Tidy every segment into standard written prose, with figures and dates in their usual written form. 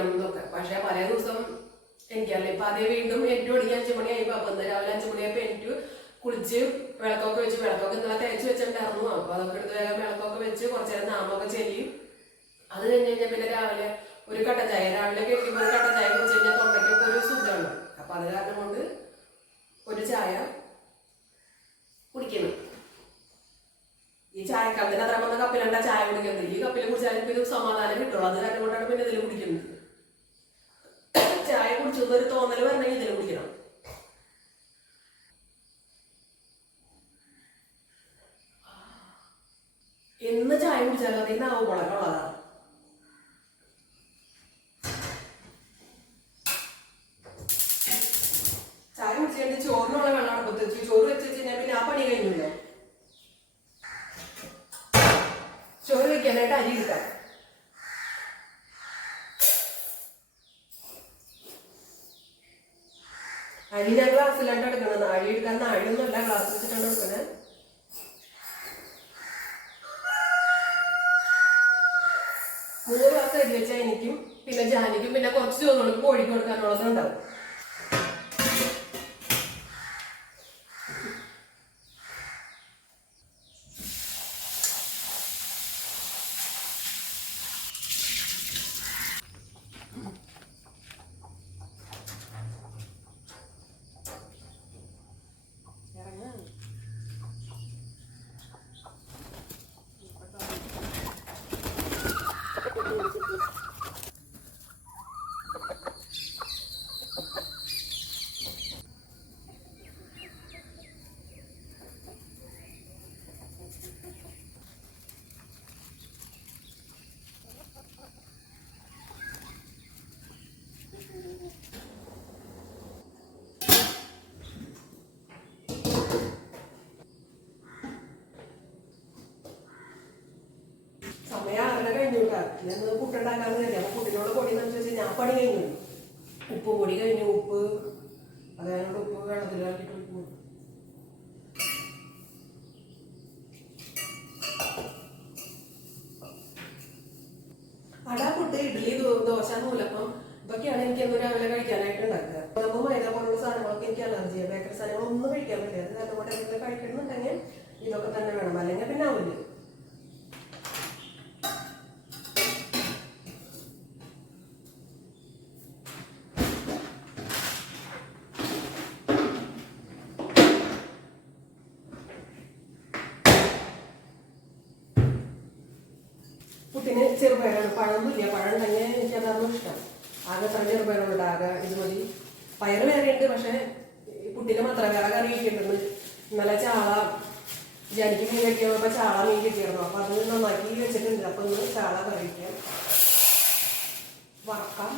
കുടിക്കണം എന്നൊക്കെ. പക്ഷെ പല ദിവസം എനിക്കറിയില്ല. ഇപ്പൊ അതേ വീണ്ടും എനിക്ക് ഒടിക്കാൻ 5 മണിയായി. അപ്പൊ രാവിലെ 5 മണിയായപ്പോ എനിക്ക് കുളിച്ച് വിളക്കൊക്കെ വെച്ച്, വിളക്കൊക്കെ ഇന്നലെ തേച്ച് വെച്ചിട്ടുണ്ടായിരുന്നു. അപ്പൊ അതൊക്കെ എടുത്ത് വേഗം വിളക്കൊക്കെ വെച്ച് കുറച്ചു നേരം നാമൊക്കെ ചെല്ലി അത് കഴിഞ്ഞ് കഴിഞ്ഞാൽ പിന്നെ രാവിലെ ഒരു കട്ടൻ ചായ, രാവിലെ കഴിക്കുമ്പോൾ ഒരു കട്ടൻ ചായ കുടിച്ച് കഴിഞ്ഞാൽ തൊണ്ടയ്ക്കൊക്കെ ഒരു സുഖമാണ്. അപ്പൊ അത് കാരണം കൊണ്ട് ഒരു ചായ കുടിക്കണം. ഈ ചായക്കടത്തിന് അത്ര വന്ന കപ്പിലുണ്ട ചായ കുടിക്കുന്നത്. ഈ കപ്പിൽ കുടിച്ചാലും ഇത് സമാധാനം കിട്ടുള്ളൂ. അത് കാരണം കൊണ്ടാണ് പിന്നെ ഇതിൽ കുടിക്കുന്നത്. ചായ കുടിച്ചൊന്നൊരു തോന്നൽ വരണമെങ്കിൽ ഇതിൽ കുടിക്കണം. എന്ന് ചായ കുടിച്ചാലും അതിൽ നാവ് കുളക്കുള്ളതാണ്. ചായ കുടിച്ചു ചോറിനുള്ള വെള്ളം അടുപ്പത്ത് വെച്ച് ചോറ് വെച്ച് കഴിഞ്ഞാൽ പിന്നെ ആ പണി കഴിഞ്ഞില്ല. ചോറ് വെക്കാനായിട്ട് അരി എടുക്കാം. അരി ഞാൻ ഗ്ലാസ്സിലാണ്ട് എടുക്കണം. അരി എടുക്കാൻ നാഴിയൊന്നുമല്ല, ഗ്ലാസ് വെച്ചിട്ടാണ് എടുക്കുന്നത്. മൂന്ന് ഗ്ലാസ് അരി വെച്ചാൽ എനിക്കും പിന്നെ ജാനിക്കും പിന്നെ കുറച്ച് ചോറുകൾക്ക് കോഴിക്ക് കൊടുക്കാനുള്ളതുണ്ടാവും. സമയം 6:30 കഴിഞ്ഞു. ഞാൻ പുട്ടുണ്ടാക്കാന്ന് കരുതി. അപ്പൊ പുട്ടിനോട് പൊടി വെച്ചാൽ ഞാൻ പണി കഴിഞ്ഞു. ഉപ്പ് പൊടി കഴിഞ്ഞു. ഉപ്പ് അതായത് ഉപ്പ് വെള്ളത്തിലാക്കിയിട്ട് ഉപ്പ് അട, പുട്ട്, ഇഡ്ഡലി, ദോശ, നൂലപ്പം ഇതൊക്കെയാണ് എനിക്ക് എന്ന് രാവിലെ കഴിക്കാനായിട്ട് ഉണ്ടാക്കുക. നമ്മൾ മൈദ പോലുള്ള സാധനങ്ങളൊക്കെ എനിക്ക് അലർജിയാണ്. ബേക്കറി സാധനങ്ങളൊന്നും കഴിക്കാൻ പറ്റില്ല. അത് കാരണം കൊണ്ട് എന്തെങ്കിലും കഴിക്കണമെന്നുണ്ടെങ്കിൽ ഇതൊക്കെ തന്നെ വേണം. അല്ലെങ്കിൽ പിന്നെ ആവില്ല. പുട്ടിന് ചെറുപയറാണ്. പഴമൊന്നുമില്ല. പഴം ഉണ്ടെങ്കിൽ എനിക്ക് അതൊന്നും ഇഷ്ടം. ആകെ അത്ര ചെറുപയറുണ്ട്. ആകെ ഇത് മതി. പയറ് വേറെ ഉണ്ട്. പക്ഷെ പുട്ടിന് മാത്രം വേറെ കറി വയ്ക്കേണ്ടത്. ഇന്നലെ ചാള ജനിക്ക് മീൻ കിട്ടിയപ്പോൾ ചാള മീൻ കിട്ടിയിരുന്നു. അപ്പൊ അത് നന്നാക്കി വെച്ചിട്ടുണ്ട്. അപ്പൊ ഒന്ന് ചാള കറി വയ്ക്കാം, വറക്കാം.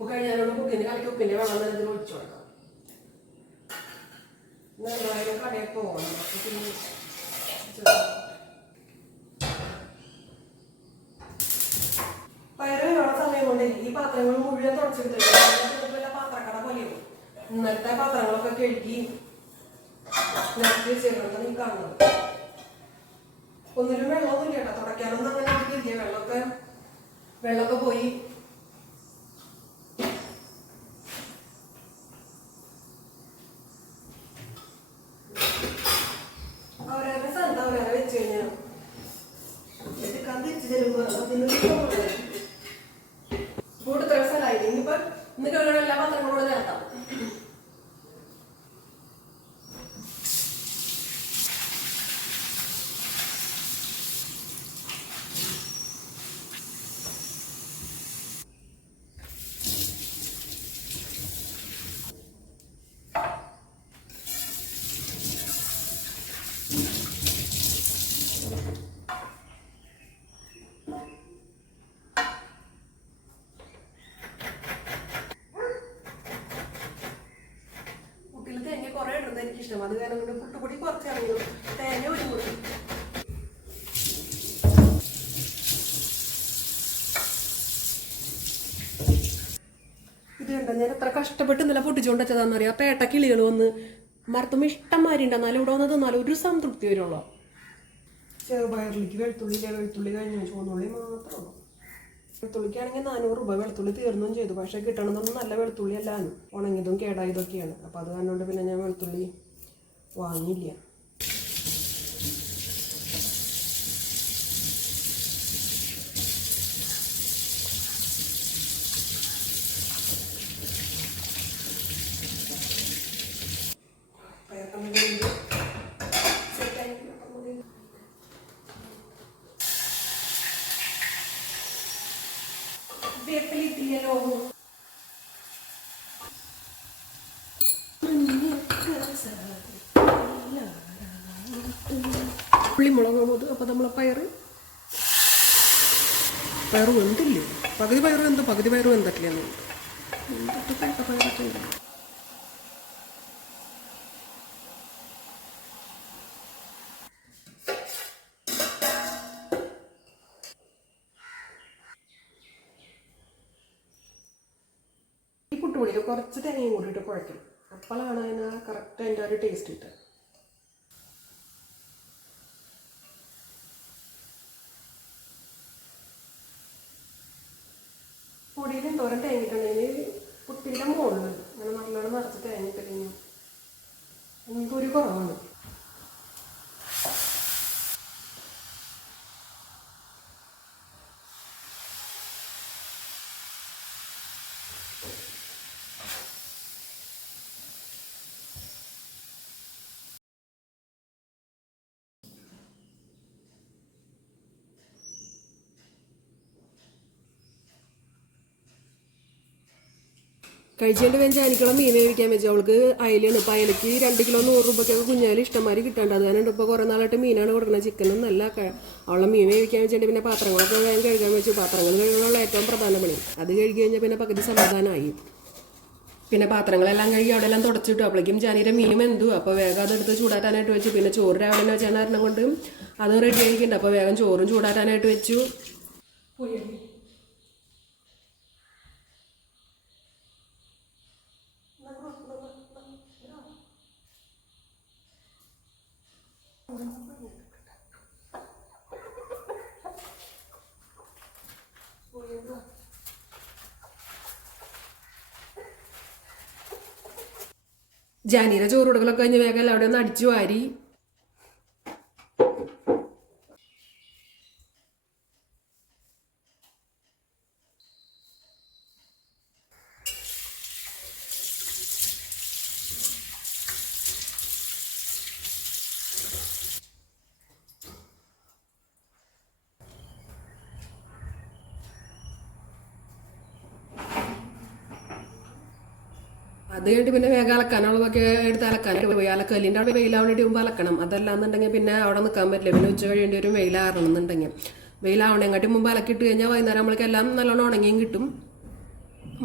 ഉപ്പ് കഴിഞ്ഞാലോട് കുട്ടീൻ്റെ കളിക്ക് ഉപ്പിൻ്റെ വെള്ളം തന്നെ ഒഴിച്ചു കൊടുക്കാം. എന്തായാലും കടയിൽ പോകണം. പയറ് വേണ സമയം കൊണ്ട് ഈ പാത്രങ്ങൾ മുഴുവൻ തുടച്ചെടുത്തില്ല. പാത്രക്കട പോലെയും ഇന്നലത്തെ പാത്രങ്ങളൊക്കെ കഴുകി ചേർന്ന് നീ കാണുന്നത്. ഒന്നിനും വെള്ളമൊന്നും കേട്ടോ. തുടയ്ക്കാനൊന്നും അങ്ങനെ എനിക്കില്ല. വെള്ളമൊക്കെ പോയി. അവരവരുടെ സ്ഥലത്ത് അവരവരെ വെച്ച് കഴിഞ്ഞാൽ എടുക്കാൻ തിരിച്ചു തരുമ്പോൾ കൂടുതൽ സ്ഥലമായി. ഇനിയിപ്പോ ഇന്ന് കഴിയുന്ന എല്ലാ പത്രങ്ങളോട് നിരത്താം. ഇടുന്നത് എനിക്കിഷ്ടം. അത് കാരണം കൊണ്ട് പുട്ടുപൊടി കുറച്ചാണെങ്കിലും തേങ്ങ ഒരു മുറി. ഇത് കണ്ടോ, ഞാൻ എത്ര കഷ്ടപ്പെട്ട് ഇന്നലെ പൊട്ടിച്ചുകൊണ്ട് വെച്ചതാണെന്നറിയാം. അപ്പം ഏട്ടക്കിളികൾ വന്ന് മരത്തുമ്പോൾ ഇഷ്ടംമാരി ഉണ്ട്. എന്നാലും ഇവിടെ വന്നത് എന്നാലും ഒരു സംതൃപ്തി വരുള്ളൂ. ചെറുപയറിലേക്ക് വെളുത്തുള്ളി കഴിഞ്ഞു, ചുവന്നുള്ളി മാത്രമേ ഉള്ളൂ. വെളുത്തുള്ളിക്കാണെങ്കിൽ 400 രൂപ. വെളുത്തുള്ളി തീർന്നും ചെയ്തു. പക്ഷേ കിട്ടണമെന്നൊന്നും നല്ല വെളുത്തുള്ളി അല്ലാന്ന്, ഉണങ്ങിയതും കേടായതൊക്കെയാണ്. അപ്പോൾ അത് കാരണം പിന്നെ ഞാൻ വെളുത്തുള്ളി വാങ്ങിയില്ല. പുള്ളിമുളക് പോത്. അപ്പോൾ നമ്മളെ പയറ് വെന്തില്ലേ? പകുതി പയറ് വെന്തിട്ടില്ല. പയറൊക്കെ ഉണ്ട്. ഈ പുട്ടുപൊടിയിൽ കുറച്ച് തേങ്ങയും കൂടിയിട്ട് കുഴക്കണം. അപ്പോഴാണ് അതിന് കറക്റ്റ് അതിൻ്റെ ഒരു ടേസ്റ്റ് കിട്ടുക. പൊടിയിൽ എന്തോരം തേങ്ങിയിട്ടുണ്ടെങ്കിൽ പുട്ടിൻ്റെ മുകളിൽ അങ്ങനെ നല്ലോണം നിറച്ച് തേങ്ങിട്ട് കഴിഞ്ഞാൽ എന്തൊരു കുറവാണ്. കഴിച്ചേണ്ട വെഞ്ചാനിക്കുള്ള മീൻ വേവിക്കാൻ വെച്ചാൽ അവൾക്ക് അയലാണ്. ഇപ്പോൾ അയലക്ക് 2 കിലോ 100 രൂപയ്ക്കൊക്കെ കുഞ്ഞാൽ ഇഷ്ടംമാതിരി കിട്ടാണ്ട്. അത് കാരണം ഇപ്പോൾ കുറേ നാളായിട്ട് മീനാണ് കൊടുക്കുന്നത്. ചിക്കനും നല്ല അവളെ മീൻ വേവിക്കാൻ വെച്ചിട്ട് പിന്നെ പാത്രങ്ങളൊക്കെ വേഗം കഴുകാൻ വെച്ചു. പാത്രങ്ങൾ കഴുകാനുള്ള ഏറ്റവും പ്രധാന പണി. അത് കഴുകി കഴിഞ്ഞാൽ പിന്നെ പകുതി സമാധാനമായി. പിന്നെ പാത്രങ്ങളെല്ലാം കഴുകി അവിടെ എല്ലാം തുടച്ചിട്ടു. അപ്പോഴേക്കും ജാനിയുടെ മീനും എന്തു. അപ്പോൾ വേഗം അതെടുത്ത് ചൂടാറ്റാനായിട്ട് വെച്ചു. പിന്നെ ചോറ് രാവിലെ വെച്ചാൽ കാരണം കൊണ്ട് അത് റെഡി ആയിക്കുന്നുണ്ട്. അപ്പോൾ വേഗം ചോറും ചൂടാറ്റാനായിട്ട് വെച്ചു. ജാനിയുടെ ചോറ് കൊടുക്കലൊക്കെ കഴിഞ്ഞ് വേഗം അവിടെ ഒന്ന് അടിച്ചു വാരി. അത് കഴിഞ്ഞിട്ട് പിന്നെ വേഗം അലക്കാനുള്ളതൊക്കെ എടുത്ത് അലക്കാനായിട്ട് പോയി. അലക്കല്ലിൻ്റെ അവിടെ വെയിലാവേണ്ടി മുമ്പ് അലക്കണം. അതല്ലാന്നുണ്ടെങ്കിൽ പിന്നെ അവിടെ നിൽക്കാൻ പറ്റില്ല. പിന്നെ ഉച്ച കഴിയേണ്ടി വരും വെയിലാറണമെന്നുണ്ടെങ്കിൽ. വെയിലാവണേങ്ങാട്ടി മുമ്പ് അലക്കിയിട്ട് കഴിഞ്ഞാൽ വൈകുന്നേരം നമ്മൾക്ക് എല്ലാം നല്ലോണം ഉണങ്ങിയും കിട്ടും.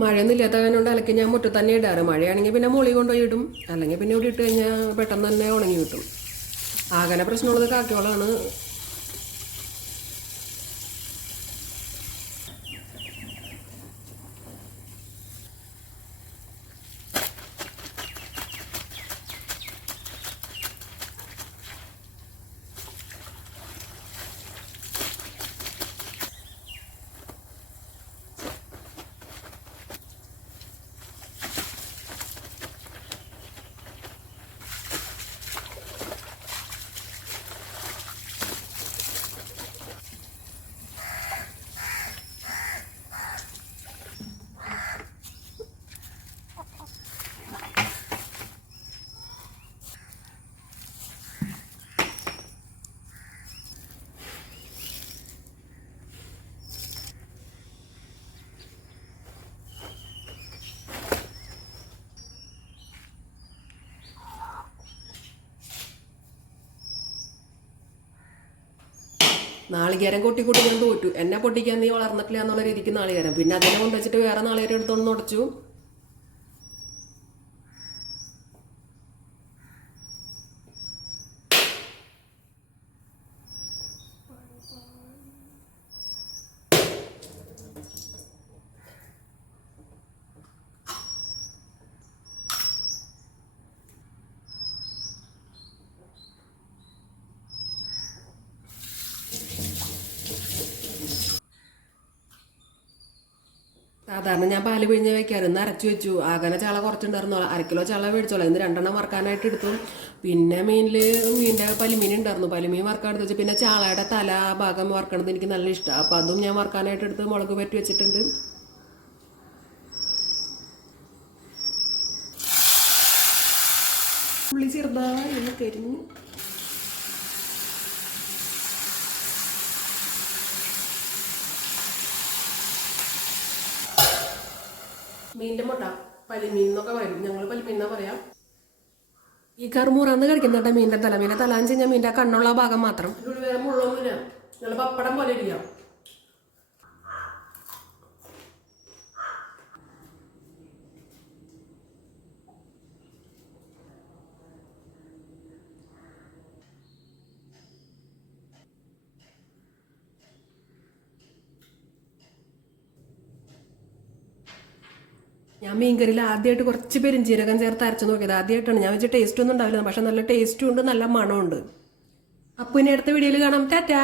മഴയൊന്നും ഇല്ലാത്ത കാരണം അലക്കി ഞാൻ മുറ്റത്ത് തന്നെ ഇടാറ്. മഴയാണെങ്കിൽ പിന്നെ മുളി കൊണ്ടുപോയി ഇടും. അല്ലെങ്കിൽ പിന്നെ ഇവിടെ ഇട്ട് കഴിഞ്ഞാൽ പെട്ടെന്ന് തന്നെ ഉണങ്ങി കിട്ടും. ആകെ പ്രശ്നമുള്ളത് കാക്കയോളാണ്. നാളികേരം കൂട്ടി ഞാൻ തോറ്റു. എന്നെ പൊട്ടിക്കാൻ നീ വളർന്നിട്ടില്ല എന്നുള്ള രീതിക്ക് നാളികേരം. പിന്നെ അതിനെ കൊണ്ടുവച്ചിട്ട് വേറെ നാളികേരം എടുത്തോണ്ട് ഉടച്ചു. സാധാരണ ഞാൻ പാല് പിഴിഞ്ഞ് വെക്കാറ് അരച്ചു വെച്ചു. ആകനെ ചാള കുറച്ചുണ്ടായിരുന്നു, 1/2 കിലോ ചാള മേടിച്ചോളാം. ഇന്ന് 2 വറക്കാനായിട്ട് എടുത്തു. പിന്നെ മീൻ്റെ പലിമീൻ ഉണ്ടായിരുന്നു, പലിമീൻ വറക്കാനെടുത്ത് വെച്ചു. പിന്നെ ചാളയുടെ തല ഭാഗം വറക്കണത് എനിക്ക് നല്ല ഇഷ്ടമാണ്. അപ്പം അതും ഞാൻ വറക്കാനായിട്ട് എടുത്ത് മുളക് പറ്റി വെച്ചിട്ടുണ്ട്. ഉള്ളി ചെറുതായി കരിഞ്ഞു. മീനിന്റെ മുട്ട പലിമീൻ എന്നൊക്കെ വരും, ഞങ്ങൾ പലിമീൻ എന്നാ പറയാം. ഈ കറുമുറാന്ന് കഴിക്കുന്നുണ്ട് മീനിന്റെ തല. മീൻ്റെ തല എന്ന് വെച്ച് കഴിഞ്ഞാൽ മീൻ്റെ കണ്ണുള്ള ഭാഗം മാത്രം. വേറെ മുള്ളൊന്നുമില്ല, ഞങ്ങൾ പപ്പടം പോലെ ഇരിക്കാം. ഞാൻ മീൻകറിയിൽ ആദ്യമായിട്ട് കുറച്ച് പെരുംജീരകം ചേർത്ത് അരച്ച് നോക്കിയത് ആദ്യമായിട്ടാണ്. ഞാൻ വെച്ച ടേസ്റ്റ് ഒന്നും ഉണ്ടാവില്ല, പക്ഷെ നല്ല ടേസ്റ്റും ഉണ്ട്, നല്ല മണമുണ്ട്. അപ്പോൾ ഇനി അടുത്ത വീഡിയോയിൽ കാണാം. ടാറ്റാ.